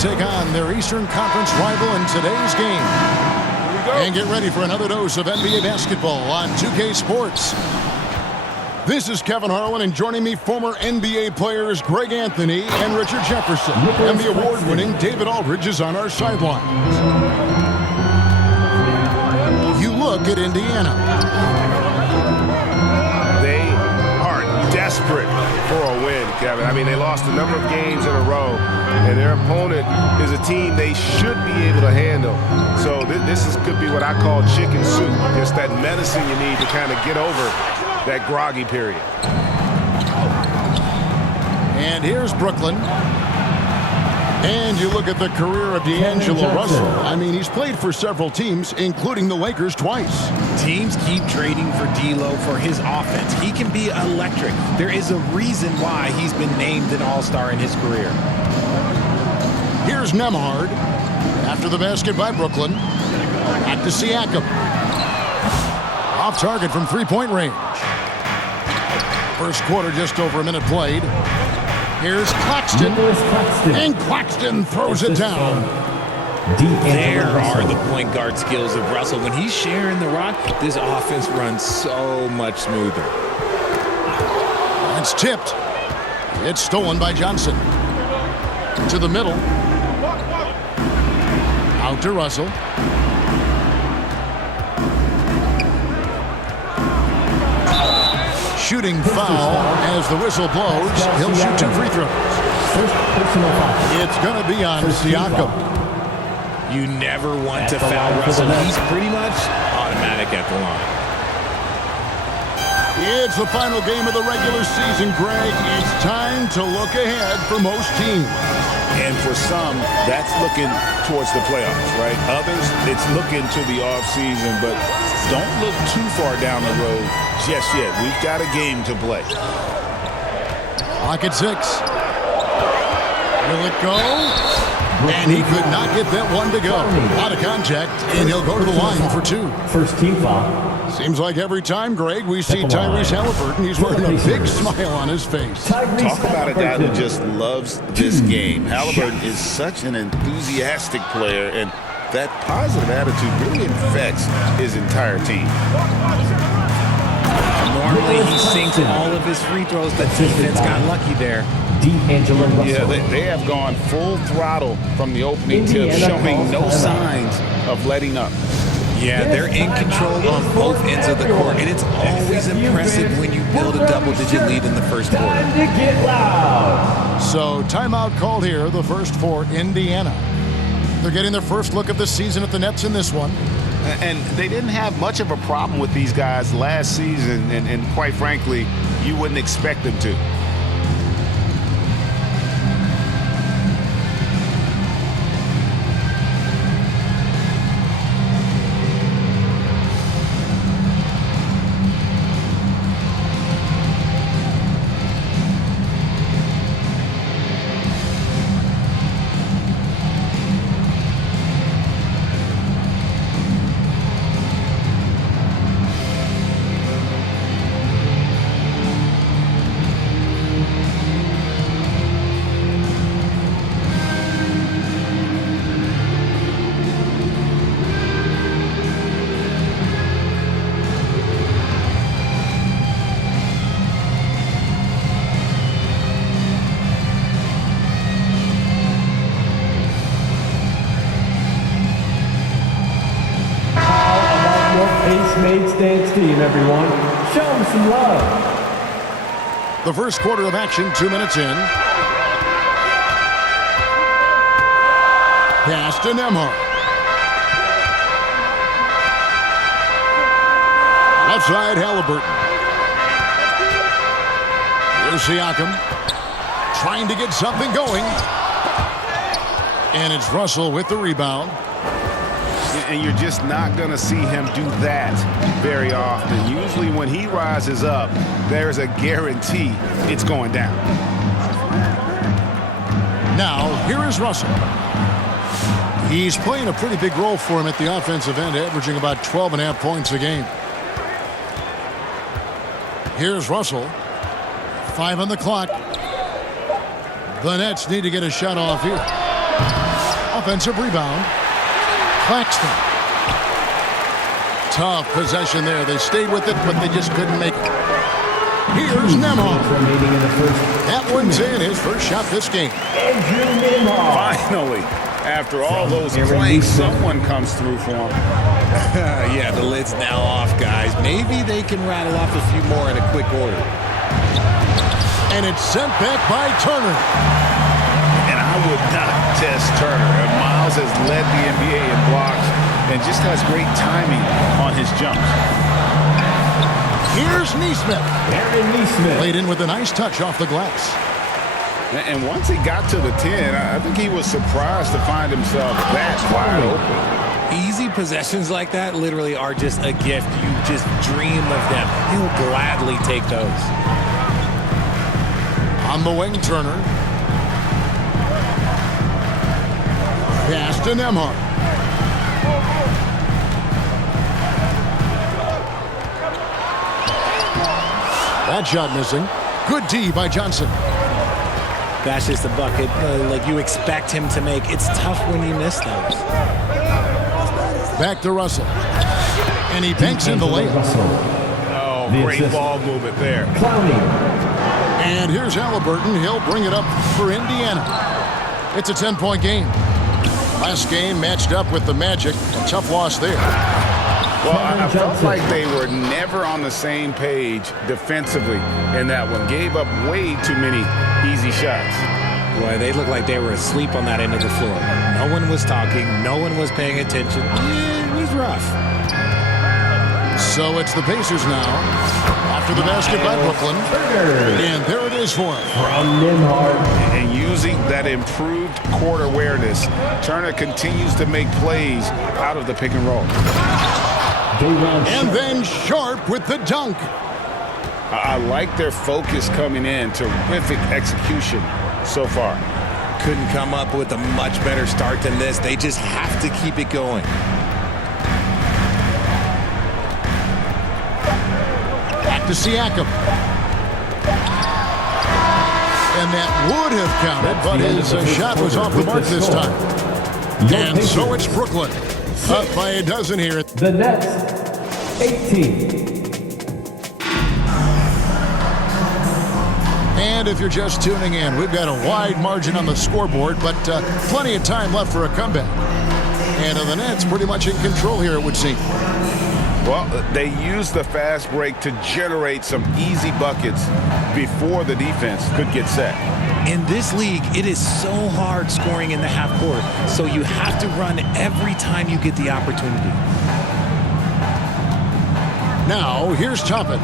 take on their Eastern Conference rival in today's game. Here we go. And get ready for another dose of NBA basketball on 2K Sports. This is Kevin Harlan, and joining me, former NBA players Greg Anthony and Richard Jefferson. And the award-winning David Aldridge is on our sidelines. You look at Indiana. They are desperate for a win, Kevin. I mean, they lost a number of games in a row, and their opponent is a team they should be able to handle. So could be what I call chicken soup. It's that medicine you need to kind of get over that groggy period. And here's Brooklyn. And you look at the career of D'Angelo Russell. I mean, he's played for several teams, including the Lakers twice. Teams keep trading for D'Lo for his offense. He can be electric. There is a reason why he's been named an all-star in his career. Here's Nembhard. After the basket by Brooklyn. Back to Siakam. Off target from three-point range. First quarter, just over a minute played. Here's Claxton. And Claxton throws it down. There are the point guard skills of Russell. When he's sharing the rock, this offense runs so much smoother. It's tipped. It's stolen by Johnson. To the middle. Out to Russell. Shooting foul as the whistle blows. He'll shoot 2 free throws. It's going to be on Siakam. You never want to foul Russell. He's pretty much automatic at the line. It's the final game of the regular season, Greg. It's time to look ahead for most teams. And for some, that's looking towards the playoffs, right? Others, it's looking to the offseason, but don't look too far down the road just yet. We've got a game to play. Clock at 6. Will it go? And he could not get that one to go. Out of contact, and he'll go to the line for 2. First team foul. Seems like every time, Greg, we see Tyrese Halliburton, he's wearing a big smile on his face. Talk about a guy who just loves this game. Halliburton is such an enthusiastic player, and that positive attitude really infects his entire team. Normally, he sinks all of his free throws. The defense got lucky there. D'Angelo Russell. Yeah, they have gone full throttle from the opening tip, showing no signs of letting up. Yeah, they're in control on both ends of the court, and it's always impressive when you build a double-digit lead in the first quarter. Time to get loud. So, timeout called here, the first for Indiana. They're getting their first look of the season at the Nets in this one. And they didn't have much of a problem with these guys last season, and quite frankly, you wouldn't expect them to. Made stance team, everyone. Show them some love. The first quarter of action, 2 minutes in. Pass to Nembhard. Left side, Halliburton. Here's Siakam. Trying to get something going. And it's Russell with the rebound. And you're just not going to see him do that very often. Usually when he rises up, there's a guarantee it's going down. Now, here is Russell. He's playing a pretty big role for him at the offensive end, averaging about 12.5 points a game. Here's Russell. 5 on the clock. The Nets need to get a shot off here. offensive rebound. Claxton. Tough possession there. They stayed with it, but they just couldn't make it. Here's Nembhard. Remaining in the first. That one's in. His first shot this game. Andrew Nembhard. Finally, after all those planks, someone comes through for him. Yeah, the lid's now off, guys. Maybe they can rattle off a few more in a quick order. And it's sent back by Turner. And I would not test Turner. And Miles has led the NBA in blocks and just has great timing on his jumps. Here's Nesmith. Aaron Nesmith. Played in with a nice touch off the glass. And once he got to the 10, I think he was surprised to find himself that wide open. Easy possessions like that literally are just a gift. You just dream of them. He'll gladly take those. On the wing, Turner. Pass to Nembhard. That shot missing. Good D by Johnson. That's just a bucket like you expect him to make. It's tough when you miss those. Back to Russell. And he banks in the layup. Oh, great ball movement there. Clowney. And here's Halliburton. He'll bring it up for Indiana. It's a 10-point game. Last game matched up with the Magic. A tough loss there. Well, I felt like they were never on the same page defensively in that one. Gave up way too many easy shots. Boy, they looked like they were asleep on that end of the floor. No one was talking. No one was paying attention. Yeah, it was rough. So it's the Pacers now. After the basket by Brooklyn. And there it is for him. From Nembhard. And using that improved court awareness, Turner continues to make plays out of the pick and roll. And then Sharp with the dunk. I like their focus coming in. Terrific execution so far. Couldn't come up with a much better start than this. They just have to keep it going. Back to Siakam. And that would have counted, but his shot was off the mark this time. And so it's Brooklyn. Up by a dozen here. The Nets, 18. And if you're just tuning in, we've got a wide margin on the scoreboard, but plenty of time left for a comeback. And the Nets pretty much in control here, it would seem. Well, they used the fast break to generate some easy buckets before the defense could get set. In this league, it is so hard scoring in the half court, so you have to run every time you get the opportunity. Now, here's Toppin.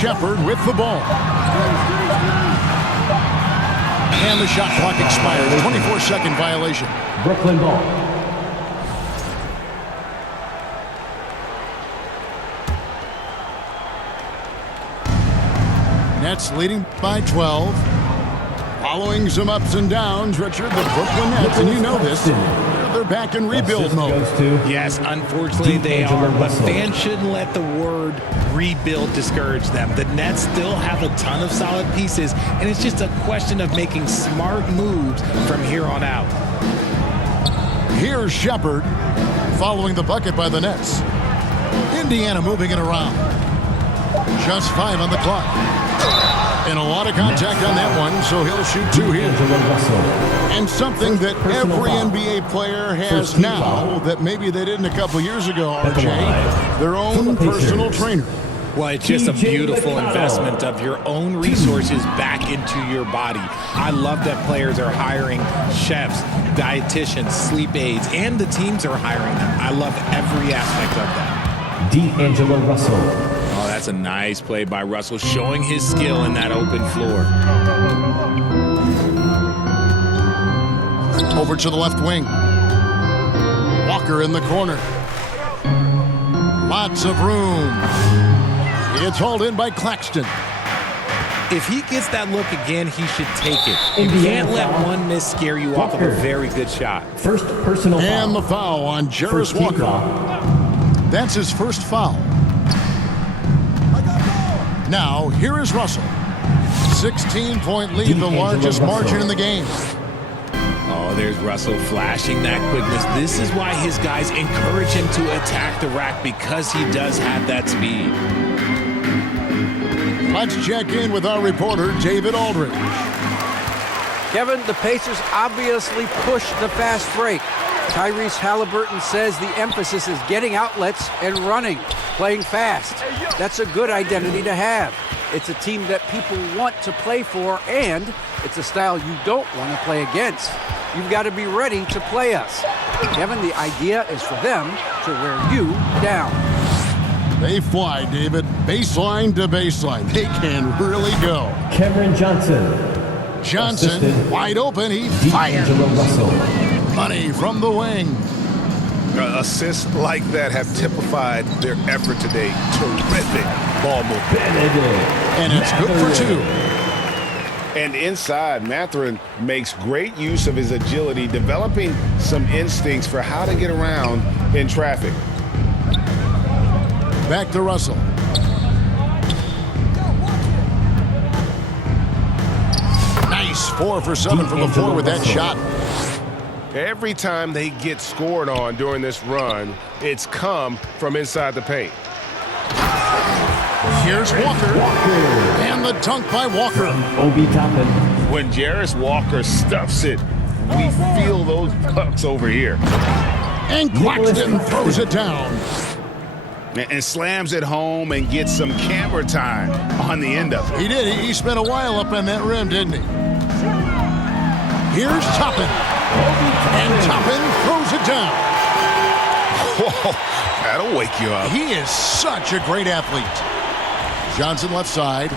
Shepherd with the ball. And the shot clock expires. 24-second violation. Brooklyn ball. Nets leading by 12. Following some ups and downs, Richard, the Brooklyn Nets, and you know this, they're back in rebuild mode. Yes, unfortunately they are, but fans shouldn't let the word rebuild discourage them. The Nets still have a ton of solid pieces, and it's just a question of making smart moves from here on out. Here's Shepherd following the bucket by the Nets. Indiana moving it around. Just 5 on the clock. And a lot of contact on that one, so he'll shoot 2 here. And something that every NBA player has now that maybe they didn't a couple years ago, RJ, their own personal trainer. Well, it's just a beautiful investment of your own resources back into your body. I love that players are hiring chefs, dietitians, sleep aides, and the teams are hiring them. I love every aspect of that. D'Angelo Russell. Oh, that's a nice play by Russell, showing his skill in that open floor. Over to the left wing. Walker in the corner. Lots of room. It's hauled in by Claxton. If he gets that look again, he should take it. You can't let one miss scare you off of a very good shot. First personal foul. And the foul on Jarris Walker. That's his first foul. Now, here is Russell. 16-point lead, the largest margin in the game. Oh, there's Russell flashing that quickness. This is why his guys encourage him to attack the rack, because he does have that speed. Let's check in with our reporter, David Aldridge. Kevin, the Pacers obviously pushed the fast break. Tyrese Halliburton says the emphasis is getting outlets and running, playing fast. That's a good identity to have. It's a team that people want to play for, and it's a style you don't want to play against. You've got to be ready to play us. Kevin, the idea is for them to wear you down. They fly, David. Baseline to baseline. They can really go. Cameron Johnson. Johnson, Assisted. wide open. He fires. D'Angelo Russell. Money from the wing. Assists like that have typified their effort today. Terrific ball movement. Benedict. And it's good for two. And inside, Mathurin makes great use of his agility, developing some instincts for how to get around in traffic. Back to Russell. Nice 4 for 7 from the floor with that shot. Every time they get scored on during this run, it's come from inside the paint. Here's Walker. And the dunk by Walker. Obi Toppin. When Jarris Walker stuffs it, we feel those pucks over here. And Claxton throws it down. And slams it home and gets some camera time on the end of it. He did. He spent a while up on that rim, didn't he? Here's Toppin. And Toppin throws it down. Whoa, that'll wake you up. He is such a great athlete. Johnson left side.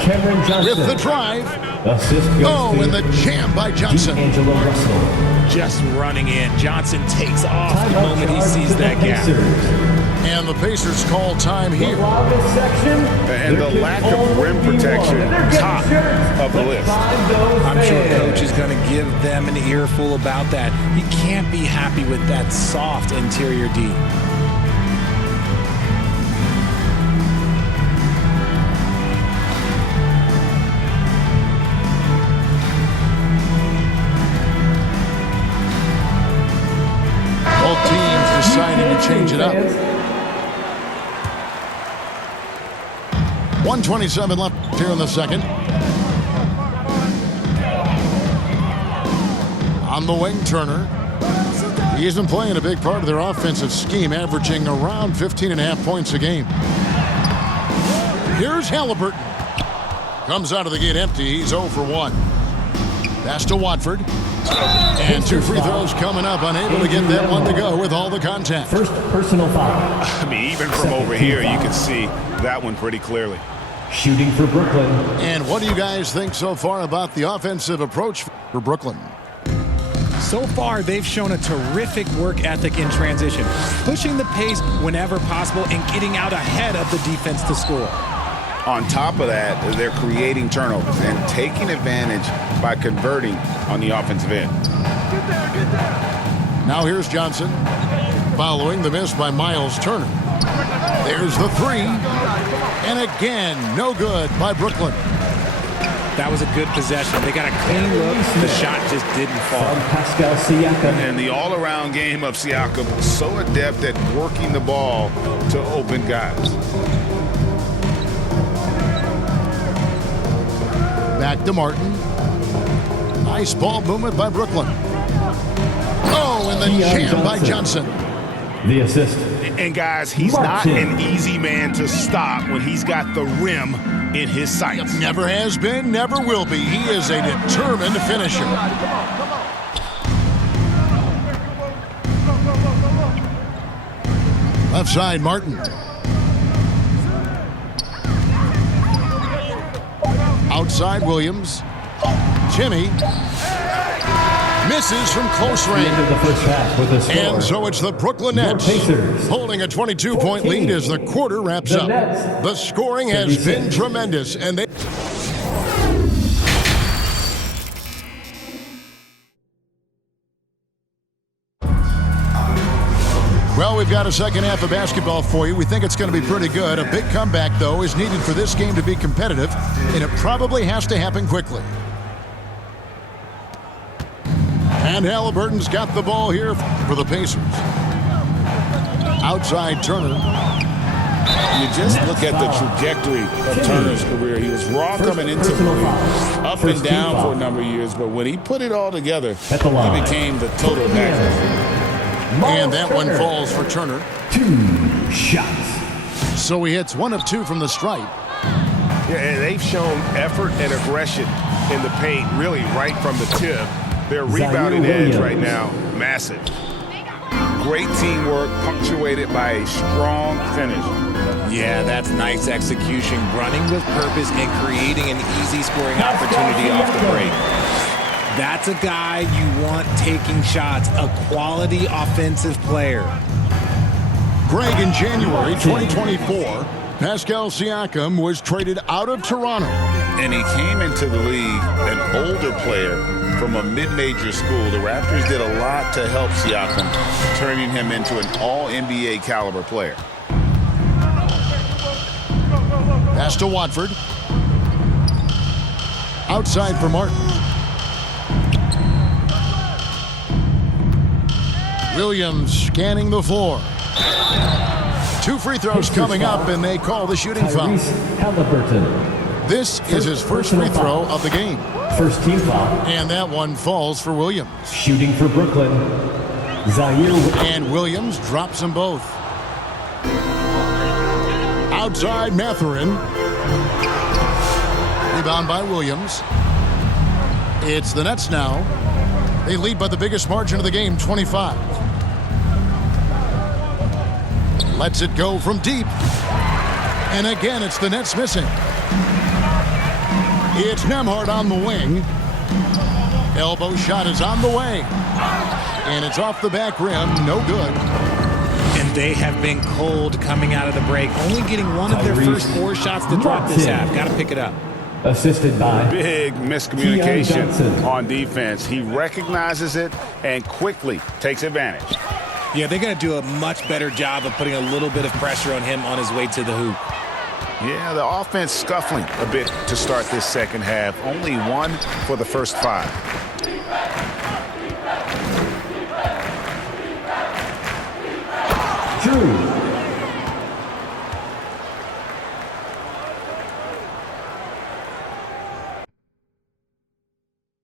Cameron Johnson. With the drive. Assist goes Oh, to and the jam by Johnson. D'Angelo Russell. Just running in. Johnson takes off the Timeout moment he charge sees to the that gap. Pacers. And the Pacers call time The here. loudest section. And the lack of rim protection, top of the list. I'm sure coach is going to give them an earful about that. He can't be happy with that soft interior D. Both teams deciding to change it up. 1:27 left here in the second. On the wing, Turner. He has been playing a big part of their offensive scheme, averaging around 15.5 points a game. Here's Halliburton. Comes out of the gate empty. He's 0 for 1. Pass to Watford. And 2 free throws coming up. Unable to get that one to go with all the contact. First personal foul. I mean, even from over here, you can see that one pretty clearly. Shooting for Brooklyn. And what do you guys think so far about the offensive approach for Brooklyn? So far, they've shown a terrific work ethic in transition, pushing the pace whenever possible and getting out ahead of the defense to score. On top of that, they're creating turnovers and taking advantage by converting on the offensive end. Now here's Johnson, following the miss by Miles Turner. There's the 3. And again, no good by Brooklyn. That was a good possession. They got a clean look. The shot just didn't fall. From Pascal Siakam. And the all-around game of Siakam, so adept at working the ball to open guys. Back to Martin. Nice ball movement by Brooklyn. Oh, and the jam by Johnson. The assist. And guys, he's not an easy man to stop when he's got the rim in his sights. Never has been, never will be. He is a determined finisher. Left side, Martin. Outside, Williams. Jimmy. Misses from close The end of range. the first half with a score. And so it's the Brooklyn Your Nets Pacers. holding a 22-point lead as the quarter wraps The up. Nets. The scoring has 36. been tremendous, and they... Well, we've got a second half of basketball for you. We think it's going to be pretty good. A big comeback, though, is needed for this game to be competitive, and it probably has to happen quickly. And Halliburton's got the ball here for the Pacers. Outside Turner. You just look at the trajectory of Turner's career. He was raw coming into the league, up and down for a number of years, but when he put it all together, he became the total package. And that one falls for Turner. 2 shots. So he hits 1 of 2 from the stripe. Yeah, and they've shown effort and aggression in the paint, really right from the tip. Their rebounding edge right now, massive. Great teamwork punctuated by a strong finish. Yeah, that's nice execution, running with purpose and creating an easy scoring opportunity off the break. That's a guy you want taking shots, a quality offensive player. Greg, in January 2024, Pascal Siakam was traded out of Toronto. And he came into the league an older player from a mid-major school. The Raptors did a lot to help Siakam, turning him into an all-NBA caliber player. Pass to Watford. Outside for Martin. Williams scanning the floor. 2 free throws coming up, and they call the shooting foul. Tyrese Halliburton. This is his first free throw of the game. First team foul. And that one falls for Williams. Shooting for Brooklyn. Zaire. And Williams drops them both. Outside Mathurin. Rebound by Williams. It's the Nets now. They lead by the biggest margin of the game, 25. Lets it go from deep. And again, it's the Nets missing. It's Nembhard on the wing. Elbow shot is on the way. And it's off the back rim, no good. And they have been cold coming out of the break, only getting one of their first 4 shots to drop this half. Got to pick it up. Assisted by Big miscommunication on defense. He recognizes it and quickly takes advantage. Yeah, they're going to do a much better job of putting a little bit of pressure on him on his way to the hoop. Yeah, the offense scuffling a bit to start this second half. Only 1 for the first 5.